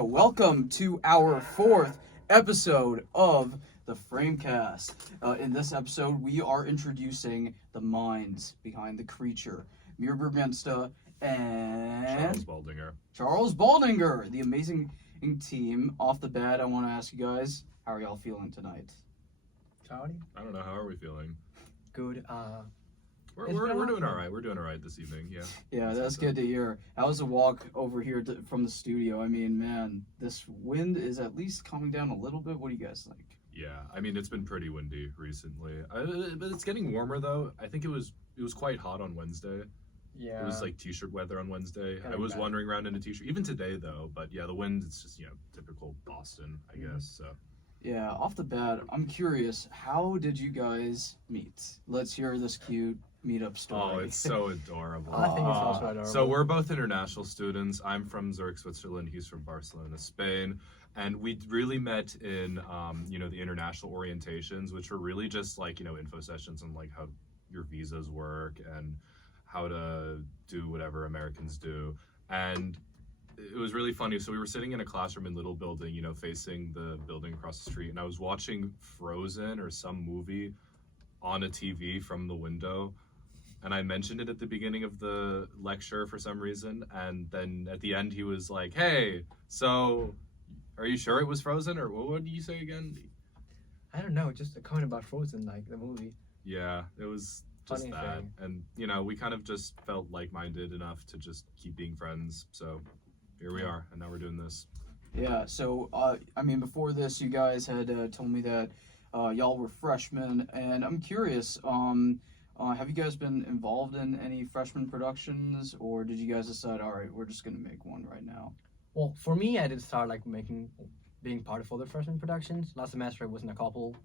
Welcome to our fourth episode of the FrameCast. In this episode, we are introducing the minds behind the creature. Mir Brustenga and Charles Baldinger. Charles Baldinger, the amazing team. Off the bat, I want to ask you guys, how are y'all feeling tonight? Cloudy? I don't know. How are we feeling? Good. We're doing all right. We're doing all right this evening. Yeah. Yeah, that's good to hear. How was the walk over here from the studio? I mean, man, this wind is at least calming down a little bit. What do you guys think? Yeah. I mean, it's been pretty windy recently. But it's getting warmer though. I think it was quite hot on Wednesday. Yeah. It was like t-shirt weather on Wednesday. Kinda I was bad. wandering around in a t-shirt even today though. But yeah, the wind. It's just typical Boston, I guess. So. Yeah, off the bat, I'm curious, how did you guys meet? Let's hear this cute meetup story. Oh, it's so adorable. I think it's also adorable. So we're both international students. I'm from Zurich, Switzerland. He's from Barcelona, Spain. And we really met in, the international orientations, which were really just like, info sessions on like how your visas work and how to do whatever Americans do. And it was really funny. So we were sitting in a classroom in Little Building, facing the building across the street. And I was watching Frozen or some movie on a TV from the window. And I mentioned it at the beginning of the lecture for some reason. And then at the end, he was like, hey, so are you sure it was Frozen? Or what did you say again? I don't know, just a comment about Frozen, like the movie. Yeah, it was just Funny that. thing. And, we kind of just felt like-minded enough to just keep being friends. So here we are. And now we're doing this. Yeah, so, before this, you guys had told me that y'all were freshmen, and I'm curious, have you guys been involved in any freshman productions, or did you guys decide, all right, we're just going to make one right now? Well, for me, I did start being part of other freshman productions. Last semester I was in a couple,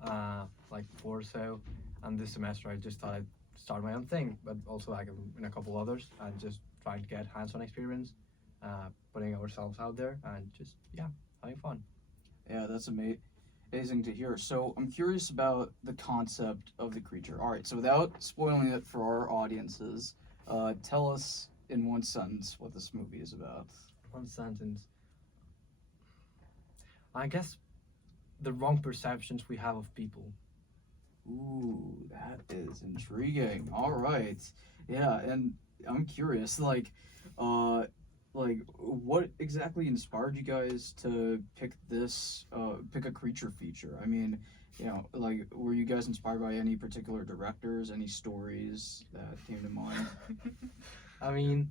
like 4 or so, and this semester I just thought I'd start my own thing, but also like in a couple others, and just trying to get hands-on experience, putting ourselves out there, and just, having fun. Yeah, that's amazing to hear. So I'm curious about the concept of the creature. All right, so without spoiling it for our audiences, tell us in one sentence what this movie is about. One sentence. I guess the wrong perceptions we have of people. Ooh, that is intriguing. All right. Yeah, and I'm curious, what exactly inspired you guys to pick a creature feature? I mean, were you guys inspired by any particular directors, any stories that came to mind? I mean,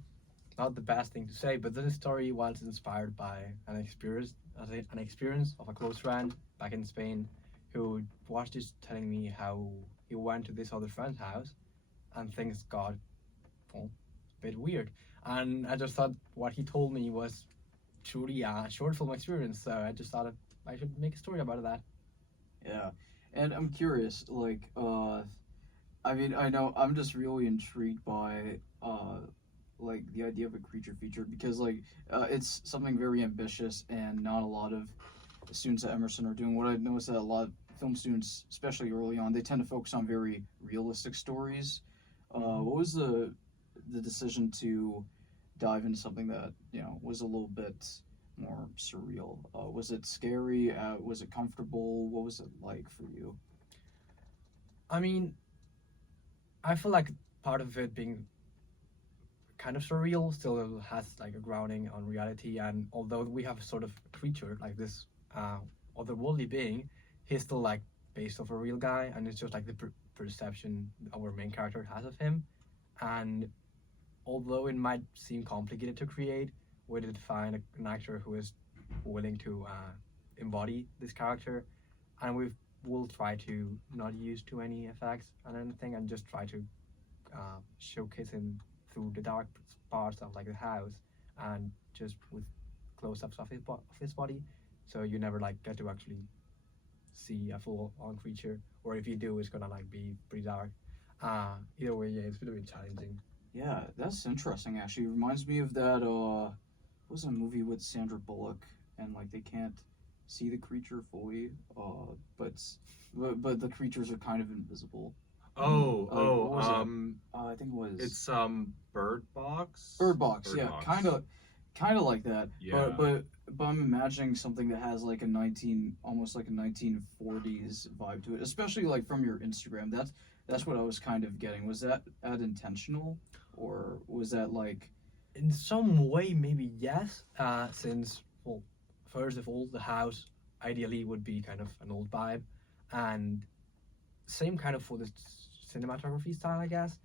not the best thing to say, but this story was inspired by an experience of a close friend back in Spain who was just telling me how he went to this other friend's house and things got a bit weird. And I just thought what he told me was truly a short film experience, so I just thought I should make a story about that. Yeah, and I'm curious, I know I'm just really intrigued by, the idea of a creature feature because, it's something very ambitious and not a lot of students at Emerson are doing. What I've noticed that a lot of film students, especially early on, they tend to focus on very realistic stories. What was the decision to dive into something that was a little bit more surreal? Was it scary? Was it comfortable? What was it like for you? I mean, I feel like part of it being kind of surreal still has like a grounding on reality, and although we have sort of a creature like this otherworldly being, he's still like based off a real guy, and it's just like the perception our main character has of him. And although it might seem complicated to create, we did find an actor who is willing to embody this character, and we'll try to not use too many effects and anything, and just try to showcase him through the dark parts of like the house, and just with close-ups of his body, so you never like get to actually see a full-on creature, or if you do, it's gonna like be pretty dark. Either way, yeah, it's really challenging. Yeah, that's interesting. Actually, it reminds me of that. What was a movie with Sandra Bullock, and they can't see the creature fully, but the creatures are kind of invisible. What was it? I think it was. It's Bird Box. Bird Box. Bird Yeah, Box. kind of kind of like that. Yeah. But I'm imagining something that has like almost like a 1940s vibe to it, especially like from your Instagram. That's what I was kind of getting. Was that intentional, or was that like? In some way, maybe yes. Since well, first of all, the house ideally would be kind of an old vibe, and same kind of for the cinematography style, I guess.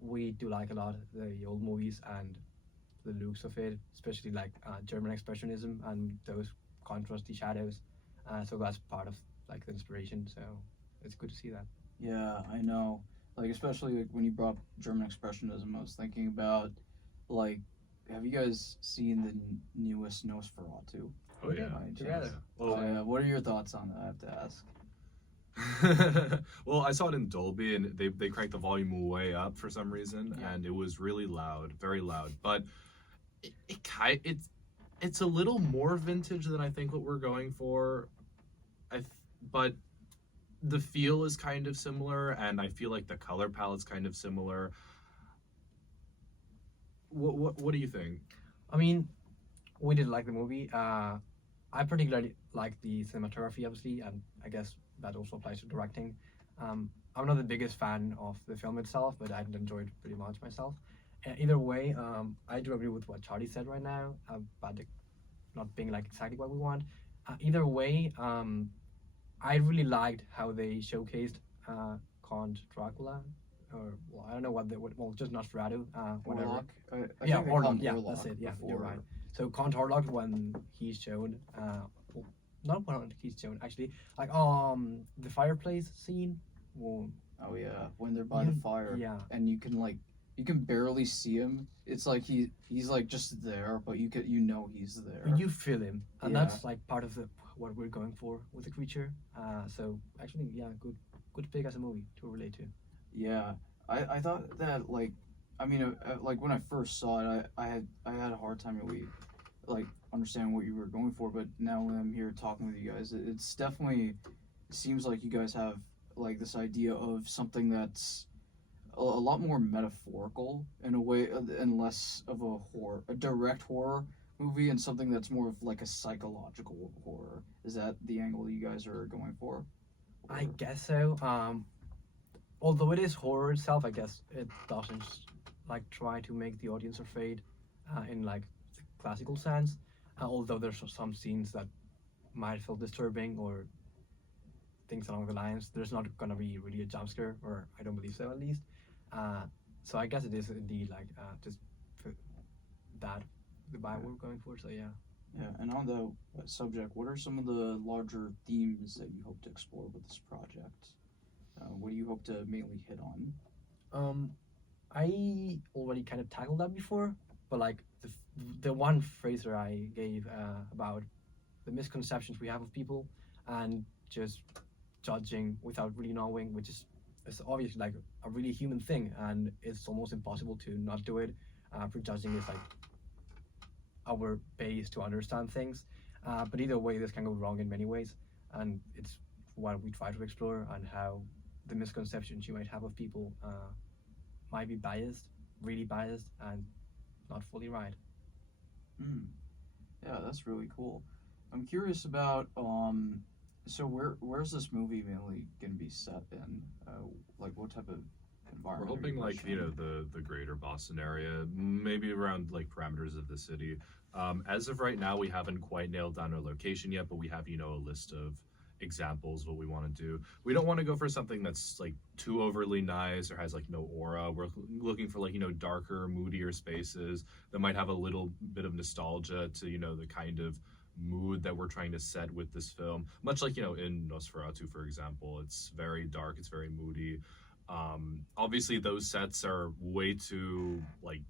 We do like a lot the old movies and the looks of it, especially like German expressionism and those contrasty shadows. So that's part of like the inspiration. So it's good to see that. Yeah, I know. Like especially like when you brought up German expressionism, I was thinking about like, have you guys seen the newest Nosferatu? Oh We yeah. did, By any together. chance? Well, Yeah. What are your thoughts on that? I have to ask. well, I saw it in Dolby, and they cranked the volume way up for some reason, Yeah. and it was really loud, very loud. But it's a little more vintage than I think what we're going for. But the feel is kind of similar, and I feel like the color palette's kind of similar. What do you think? I mean, we did like the movie. I particularly like the cinematography, obviously, and I guess that also applies to directing. I'm not the biggest fan of the film itself, but I enjoyed it pretty much myself. Either way, I do agree with what Charlie said right now about it not being like exactly what we want. Either way, I really liked how they showcased Count Dracula, or well, I don't know what they would, well, just Nosferatu, whatever. Orlok. I Yeah, think they call him Orlok. Yeah, Orlok that's it. Yeah, you're before. right. So Count Orlok, when he's shown, well, not when he's shown actually, like the fireplace scene. Well, Oh yeah, when they're by You- the fire, yeah, and you can barely see him. It's like he's like just there, but you know he's there. you feel him, and Yeah. that's like part of the what we're going for with the creature. So actually, yeah, good pick as a movie to relate to. Yeah, I thought that like, I mean, like when I first saw it, I had a hard time really like understanding what you were going for. But now when I'm here talking with you guys, it's definitely seems like you guys have like this idea of something that's a lot more metaphorical in a way, and less of a direct horror movie, and something that's more of like a psychological horror. Is that the angle you guys are going for? I guess so. Although it is horror itself, I guess it doesn't like try to make the audience afraid in like the classical sense. Although there's some scenes that might feel disturbing or things along the lines, there's not gonna be really a jump scare, or I don't believe so at least. So I guess it is indeed like just for that the vibe we're going for. So yeah. Yeah, and on the subject, what are some of the larger themes that you hope to explore with this project? What do you hope to mainly hit on? I already kind of tackled that before, but like the one phrase that I gave about the misconceptions we have of people and just judging without really knowing, which is it's obviously like a really human thing, and it's almost impossible to not do it. Prejudging is like our base to understand things, but either way, this can go wrong in many ways, and it's what we try to explore and how the misconceptions you might have of people might be biased, really biased, and not fully right. Hmm. Yeah, that's really cool. I'm curious about so where's this movie mainly gonna be set in? Like what type of We're environment? are hoping like pursuing? the greater Boston area, maybe around like parameters of the city. As of right now, we haven't quite nailed down a location yet, but we have a list of examples what we want to do. We don't want to go for something that's like too overly nice or has like no aura. We're looking for like darker, moodier spaces that might have a little bit of nostalgia to the kind of mood that we're trying to set with this film. Much like in Nosferatu, for example, it's very dark, it's very moody. Obviously, those sets are way too like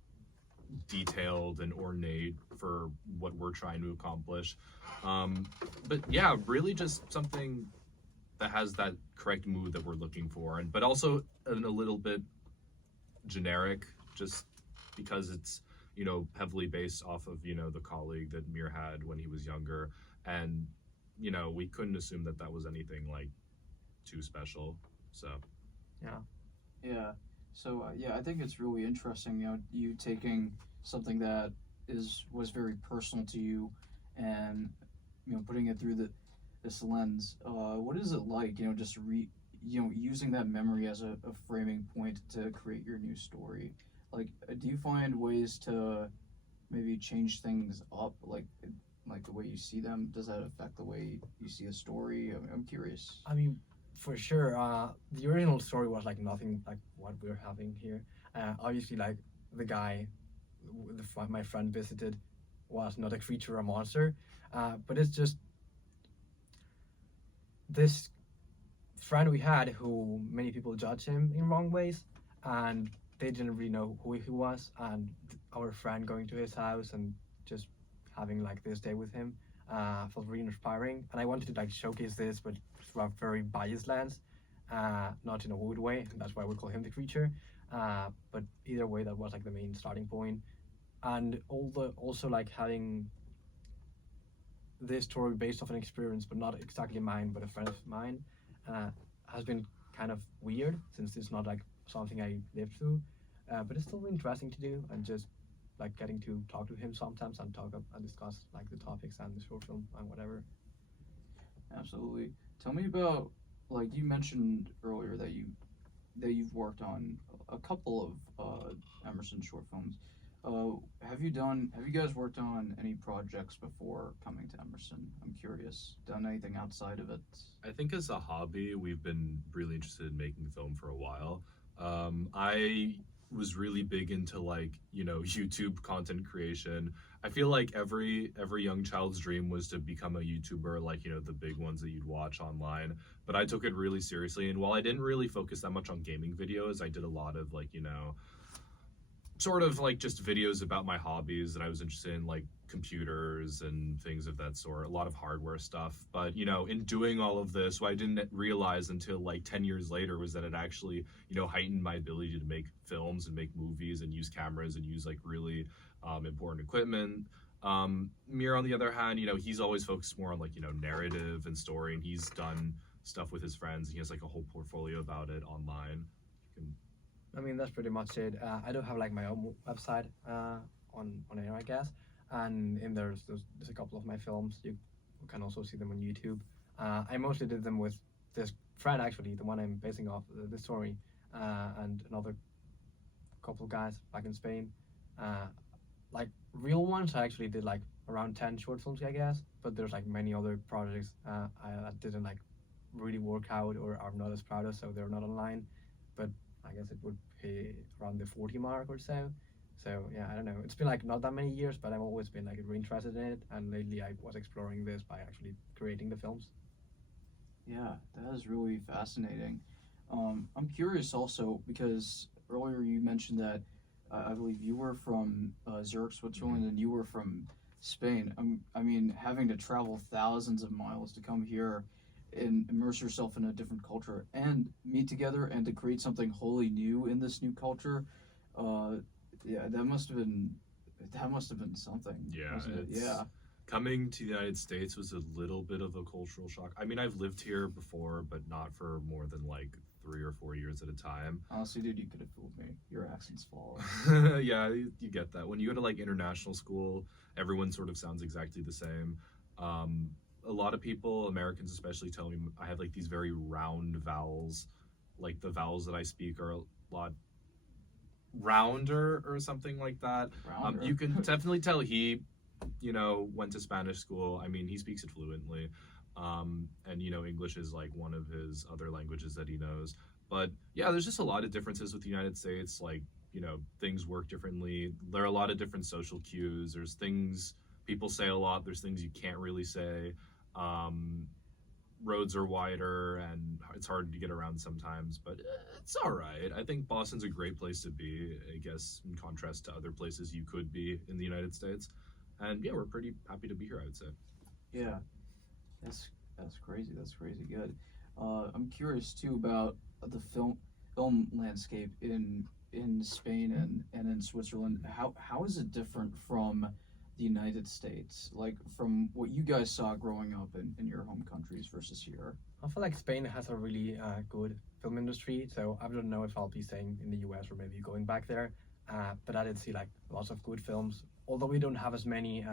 detailed and ornate for what we're trying to accomplish. But yeah, really just something that has that correct mood that we're looking for, and but also a little bit generic, just because it's heavily based off of the colleague that Mir had when he was younger, and we couldn't assume that that was anything like too special. So Yeah. So yeah, I think it's really interesting. You taking something that was very personal to you, and putting it through this lens. What is it like? Just using that memory as a framing point to create your new story. Like, do you find ways to maybe change things up, like the way you see them? Does that affect the way you see a story? I'm curious. I mean, for sure. The original story was like nothing like what we're having here. Obviously, like the guy, my friend visited, was not a creature or monster, but it's just this friend we had who many people judge him in wrong ways, and they didn't really know who he was. And our friend going to his house and just having like this day with him felt really inspiring. And I wanted to like showcase this, but through a very biased lens, not in a wood way. And that's why we call him the creature. But either way, that was like the main starting point. And also like having this story based off an experience, but not exactly mine, but a friend of mine, has been kind of weird since it's not like something I lived through. But it's still interesting to do, and just like getting to talk to him sometimes and and discuss like the topics and the short film and whatever. Absolutely. Tell me about, like, you mentioned earlier that you've worked on a couple of Emerson short films. Have you guys worked on any projects before coming to Emerson? I'm curious. Done anything outside of it? I think as a hobby, we've been really interested in making film for a while. I was really big into like, YouTube content creation. I feel like every young child's dream was to become a YouTuber, like, the big ones that you'd watch online. But I took it really seriously, and while I didn't really focus that much on gaming videos, I did a lot of like, sort of like just videos about my hobbies that I was interested in, like computers and things of that sort, a lot of hardware stuff. But, in doing all of this, what I didn't realize until like 10 years later was that it actually, heightened my ability to make films and make movies and use cameras and use like really important equipment. Mir, on the other hand, he's always focused more on like, narrative and story, and he's done stuff with his friends. He has like a whole portfolio about it online. You can I mean, that's pretty much it. I do have like my own website on air, I guess, and in there's a couple of my films. You can also see them on YouTube. I mostly did them with this friend, actually, the one I'm basing off the story, and another couple guys back in Spain. Like real ones, I actually did like around 10 short films, I guess. But there's like many other projects I didn't like really work out or I'm not as proud of, so they're not online. But I guess it would be around the 40 mark or so. So yeah, I don't know. It's been like not that many years, but I've always been like really interested in it. And lately I was exploring this by actually creating the films. Yeah, that is really fascinating. I'm curious also because earlier you mentioned that I believe you were from Zurich, Switzerland, and you were from Spain. I mean, having to travel thousands of miles to come here and immerse yourself in a different culture and meet together and to create something wholly new in this new culture. Yeah, that must have been something. Yeah, wasn't it? it's Yeah. coming to the United States was a little bit of a cultural shock. I mean, I've lived here before, but not for more than like 3 or 4 years at a time. Honestly, dude, you could have fooled me. Your accent's flawless. Yeah, you get that. When you go to like international school, everyone sort of sounds exactly the same. A lot of people, Americans especially, tell me I have like these very round vowels. Like the vowels that I speak are a lot rounder or something like that. Rounder. You can definitely tell he, went to Spanish school. I mean, he speaks it fluently. And, English is like one of his other languages that he knows. But yeah, there's just a lot of differences with the United States. Like, things work differently. There are a lot of different social cues. There's things people say a lot. There's things you can't really say. Roads are wider and it's hard to get around sometimes, but it's all right. I think Boston's a great place to be, I guess, in contrast to other places you could be in the United States. And yeah, we're pretty happy to be here, I would say. Yeah, that's crazy. That's crazy good. I'm curious too about the film landscape in Spain and in Switzerland. How is it different from the United States? Like from what you guys saw growing up in your home countries versus here? I feel like Spain has a really good film industry, so I don't know if I'll be staying in the US or maybe going back there. but I did see like lots of good films. Although we don't have as many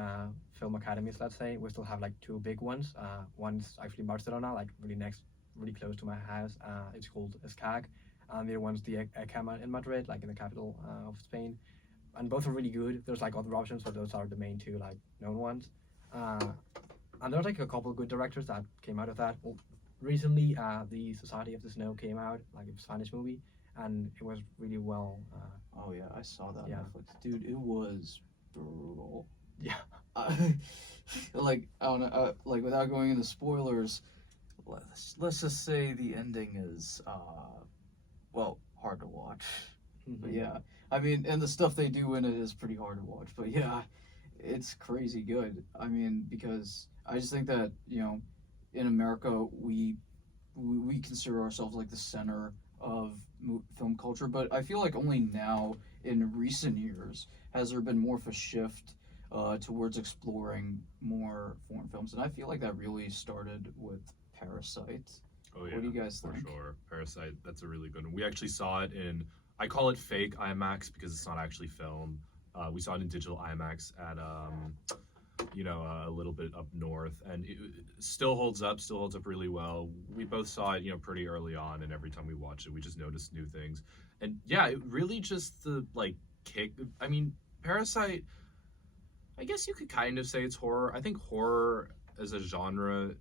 film academies, let's say, we still have like two big ones. One's actually Barcelona, like really close to my house. It's called SCAG, and the other one's the ECAMA in Madrid, like in the capital of Spain. And both are really good. There's like other options, but those are the main two like known ones. And there's like a couple of good directors that came out of that. Well, recently, the Society of the Snow came out, like a Spanish movie, and it was really well. Oh yeah, I saw that on Yeah. Netflix, dude. It was brutal. Yeah. Like I don't know, like without going into spoilers, let's just say the ending is well, hard to watch. But yeah, I mean, and the stuff they do in it is pretty hard to watch. But yeah, it's crazy good. I mean, because I just think that in America we consider ourselves like the center of film culture, but I feel like only now in recent years has there been more of a shift towards exploring more foreign films, and I feel like that really started with Parasite. Oh yeah, What do you guys for think? sure. Parasite, that's a really good one. We actually saw it in, I call it fake IMAX because it's not actually film. We saw it in digital IMAX at a little bit up north, and it still holds up really well. We both saw it pretty early on, and every time we watched it we just noticed new things. And yeah, it really just the like kick. I mean, Parasite, I guess you could kind of say it's horror. I think horror as a genre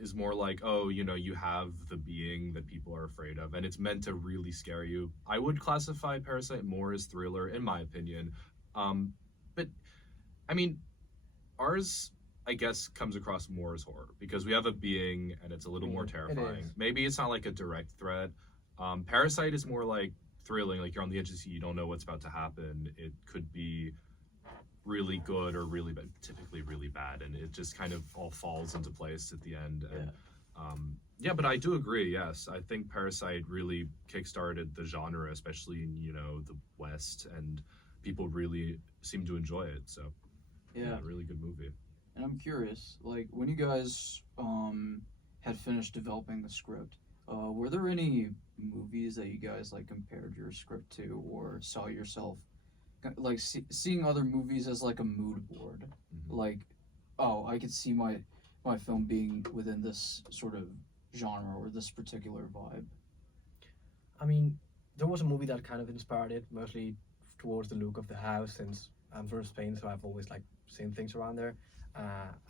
is more like, oh, you have the being that people are afraid of, and it's meant to really scare you. I would classify Parasite more as thriller, in my opinion. But I mean, ours, I guess, comes across more as horror because we have a being and it's a little more terrifying. Maybe it's not like a direct threat. Parasite is more like thrilling, like you're on the edge of the seat, you don't know what's about to happen. It could be really good or really bad, typically really bad, and it just kind of all falls into place at the end. And yeah, but I do agree. Yes, I think Parasite really kickstarted the genre, especially in the West, and people really seem to enjoy it. So yeah, really good movie. And I'm curious, like when you guys had finished developing the script, were there any movies that you guys like compared your script to, or saw yourself like seeing other movies as like a mood board? Mm-hmm. Like, oh, I could see my film being within this sort of genre or this particular vibe. I mean, there was a movie that kind of inspired it, mostly towards the look of the house, since I'm from Spain, so I've always like seen things around there.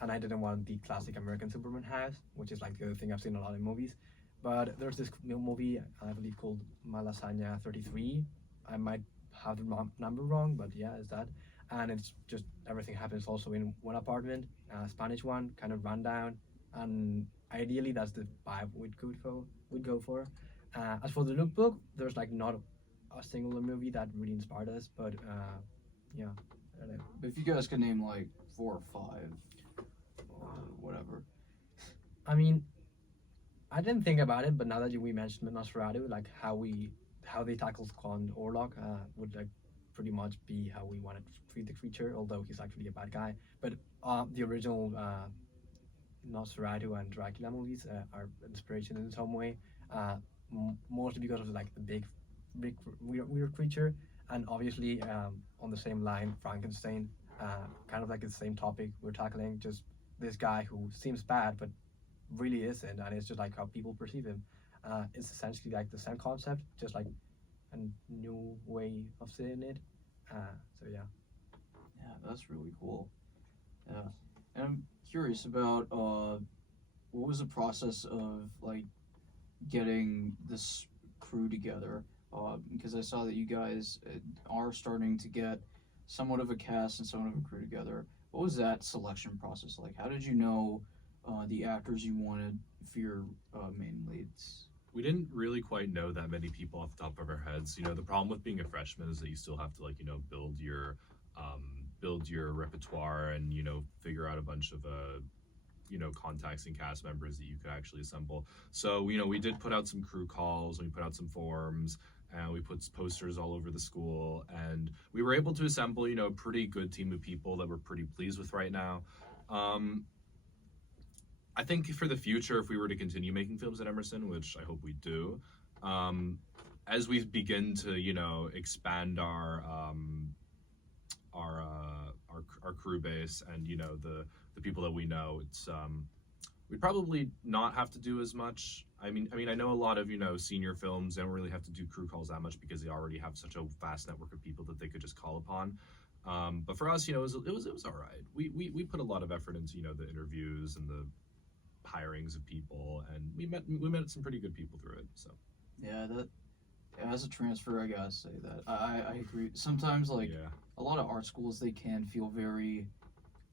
And I didn't want the classic American Superman house, which is like the other thing I've seen a lot in movies. But there's this new movie, I believe, called Malasagna 33. I might have the number wrong, but yeah, it's that. And it's just everything happens also in one apartment, Spanish one, kind of rundown. And ideally, that's the vibe we'd go for. As for the lookbook, there's like not a singular movie that really inspired us, but yeah, I don't know. If you guys could name like 4 or 5 or whatever. I mean, I didn't think about it, but now that we mentioned Nosferatu, like how they tackled Count Orlok would like pretty much be how we wanted to treat the creature, although he's actually a bad guy. But the original Nosferatu and Dracula movies are inspiration in some way, mostly because of like the big weird creature, and obviously on the same line, Frankenstein, kind of like the same topic we're tackling, just this guy who seems bad but really isn't, and it's just like how people perceive him. It's essentially like the same concept, just like a new way of seeing it. So yeah. Yeah, that's really cool. Yeah, and I'm curious about what was the process of like getting this crew together? Because I saw that you guys are starting to get somewhat of a cast and somewhat of a crew together. What was that selection process like? How did you know the actors you wanted for your main leads? We didn't really quite know that many people off the top of our heads. The problem with being a freshman is that you still have to build your repertoire and figure out a bunch of contacts and cast members that you could actually assemble. So we did put out some crew calls, we put out some forms, and we put posters all over the school, and we were able to assemble a pretty good team of people that we're pretty pleased with right now. I think for the future, if we were to continue making films at Emerson, which I hope we do, as we begin to, you know, expand our crew base and, you know, the people that we know, it's we'd probably not have to do as much. I mean, I know a lot of, you know, senior films, they don't really have to do crew calls that much because they already have such a vast network of people that they could just call upon. But for us, you know, it was all right. We put a lot of effort into, you know, the interviews and the hirings of people, and we met some pretty good people through it. So Yeah, that as a transfer, I gotta say that I agree. Sometimes like yeah, a lot of art schools, they can feel very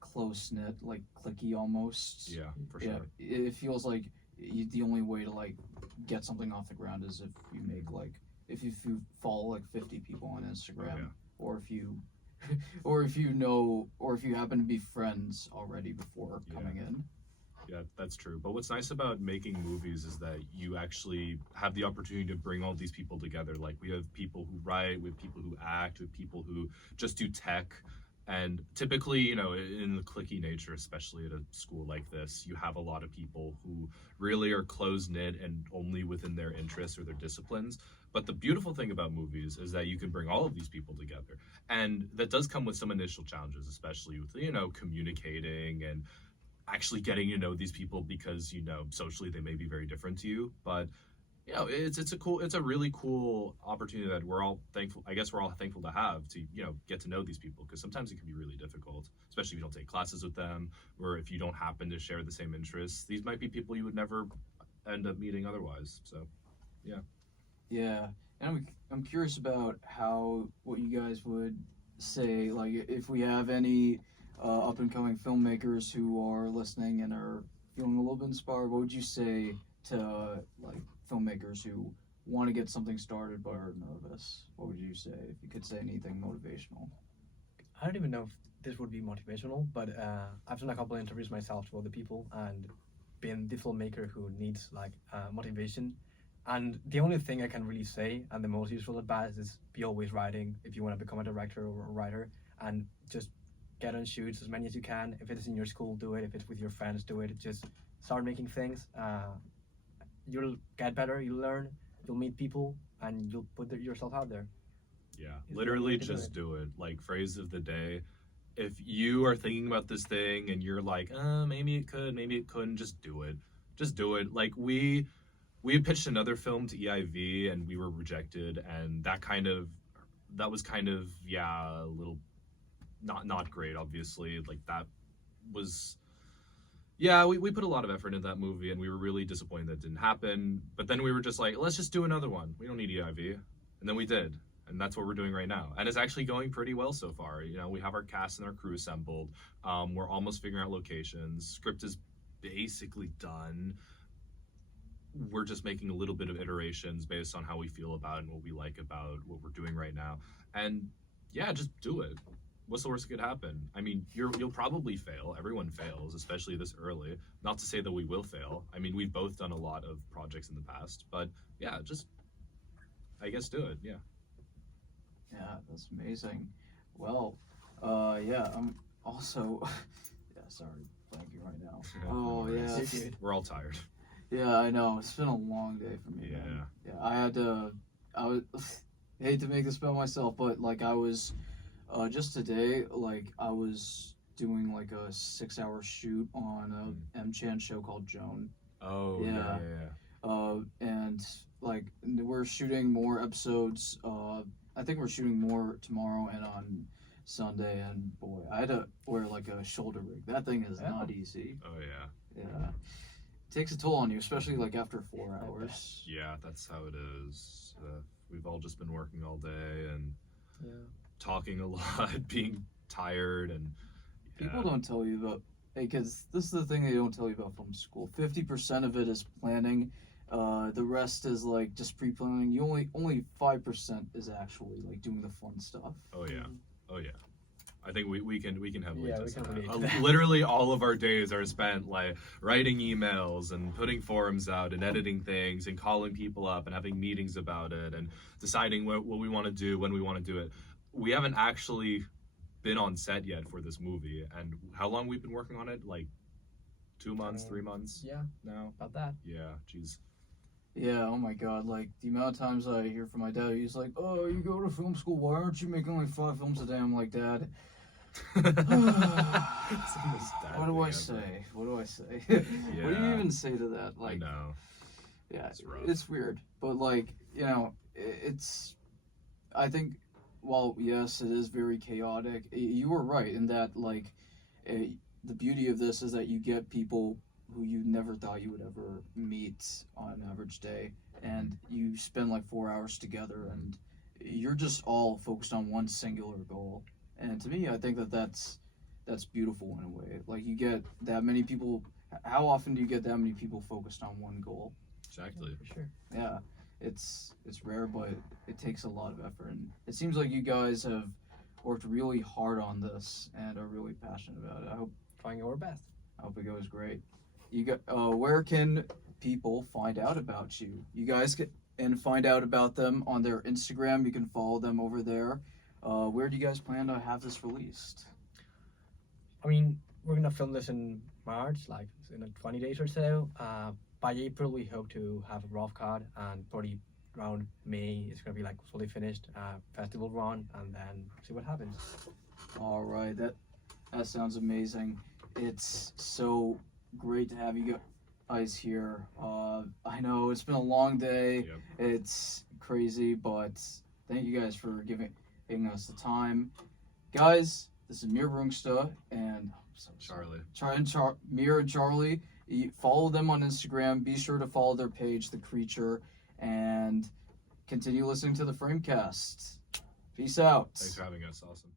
close knit, like cliquey almost. yeah, for Yeah, sure. it feels like the only way to like get something off the ground is if you make like if you follow like 50 people on Instagram, yeah. or if you or if you know or if you happen to be friends already before Yeah. coming in. Yeah, that's true. But what's nice about making movies is that you actually have the opportunity to bring all these people together. Like we have people who write, we have people who act, we have people who just do tech. And typically, you know, in the cliquey nature, especially at a school like this, you have a lot of people who really are close knit and only within their interests or their disciplines. But the beautiful thing about movies is that you can bring all of these people together. And that does come with some initial challenges, especially with, you know, communicating and actually getting to know these people because, you know, socially they may be very different to you. But you know, it's a really cool opportunity that we're all thankful. I guess we're all thankful to have to, you know, get to know these people, because sometimes it can be really difficult, especially if you don't take classes with them or if you don't happen to share the same interests. These might be people you would never end up meeting otherwise. So Yeah, and I'm curious about what you guys would say, like if we have any up and coming filmmakers who are listening and are feeling a little bit inspired. What would you say to like filmmakers who want to get something started but are nervous? What would you say if you could say anything motivational? I don't even know if this would be motivational, but I've done a couple of interviews myself to other people and been the filmmaker who needs like motivation. And the only thing I can really say, and the most useful advice, is be always writing if you want to become a director or a writer, and just get on shoots as many as you can. If it's in your school, do it. If it's with your friends, do it. Just start making things. You'll get better. You'll learn. You'll meet people, and you'll put yourself out there. yeah, Is the only literally way to do just it. do it. Like phrase of the day. If you are thinking about this thing and you're like, maybe it could, maybe it couldn't, just do it. Just do it. Like we had pitched another film to EIV and we were rejected, and that was kind of, yeah, a little not great, obviously. Like that was, yeah, we put a lot of effort into that movie and we were really disappointed that it didn't happen. But then we were just like, let's just do another one. We don't need EIV. And then we did. And that's what we're doing right now. And it's actually going pretty well so far. You know, we have our cast and our crew assembled. We're almost figuring out locations. Script is basically done. We're just making a little bit of iterations based on how we feel about it and what we like about what we're doing right now. And yeah, just do it. What's the worst that could happen? I mean, you'll probably fail. Everyone fails, especially this early. Not to say that we will fail. I mean, we've both done a lot of projects in the past, but yeah, just, I guess, do it. Yeah. Yeah, that's amazing. Well, yeah, I'm also yeah, sorry, blanking right now. Oh No yeah, worries. You're good. We're all tired. yeah, I know. It's been a long day for me. Yeah. Man. Yeah, I was hate to make this about myself, but like I was just today, like I was doing like a 6-hour shoot on a M-Chan show called Joan. Oh, Yeah. And like we're shooting more episodes. I think we're shooting more tomorrow and on Sunday. And boy, I had to wear like a shoulder rig. That thing is Yeah. not easy. Oh, yeah. Yeah, it takes a toll on you, especially like after 4 hours. Yeah, that's how it is. We've all just been working all day and Yeah. talking a lot, being tired, and yeah. People don't tell you about because this is the thing they don't tell you about film school. 50% of it is planning. The rest is like just pre-planning. You only 5% is actually like doing the fun stuff. Oh yeah, oh yeah. I think we can heavily Yeah, we test can that. relate to that. Literally all of our days are spent like writing emails and putting forums out and editing things and calling people up and having meetings about it and deciding what we want to do, when we want to do it. We haven't actually been on set yet for this movie, and how long we've been working on it? Like 2 months, 3 months Yeah, now. about that. Yeah, geez. Yeah, oh my god, like the amount of times I hear from my dad, he's like, "Oh, you go to film school, why aren't you making like 5 films a day?" I'm like, "Dad, It's the most dad what do thing I ever. say? What do I say? What do you Yeah. even say to that?" I Like, know. yeah, It's rough. it's weird, but like, I think, while yes, it is very chaotic, you were right in that, like, uh, the beauty of this is that you get people who you never thought you would ever meet on an average day, and you spend like 4 hours together, and you're just all focused on one singular goal. And to me, I think that that's beautiful in a way. Like, you get that many people. How often do you get that many people focused on one goal? Exactly. For sure. Yeah, it's rare, but it takes a lot of effort, and it seems like you guys have worked really hard on this and are really passionate about it. Trying our best. I hope it goes great. You got where can people find out about you? You guys can find out about them on their Instagram. You can follow them over there. Where do you guys plan to have this released? I mean, we're gonna film this in March, like in 20 days or so. By April, we hope to have a rough cut, and probably around May, it's gonna be like fully finished festival run, and then see what happens. All right, that sounds amazing. It's so great to have you guys here. I know it's been a long day. Yep. It's crazy, but thank you guys for giving us the time. Guys, this is Mir Brungsta and Charlie. Mir and Charlie. Follow them on Instagram. Be sure to follow their page, The Creature, and continue listening to the FrameCast. Peace out. Thanks for having us. Awesome.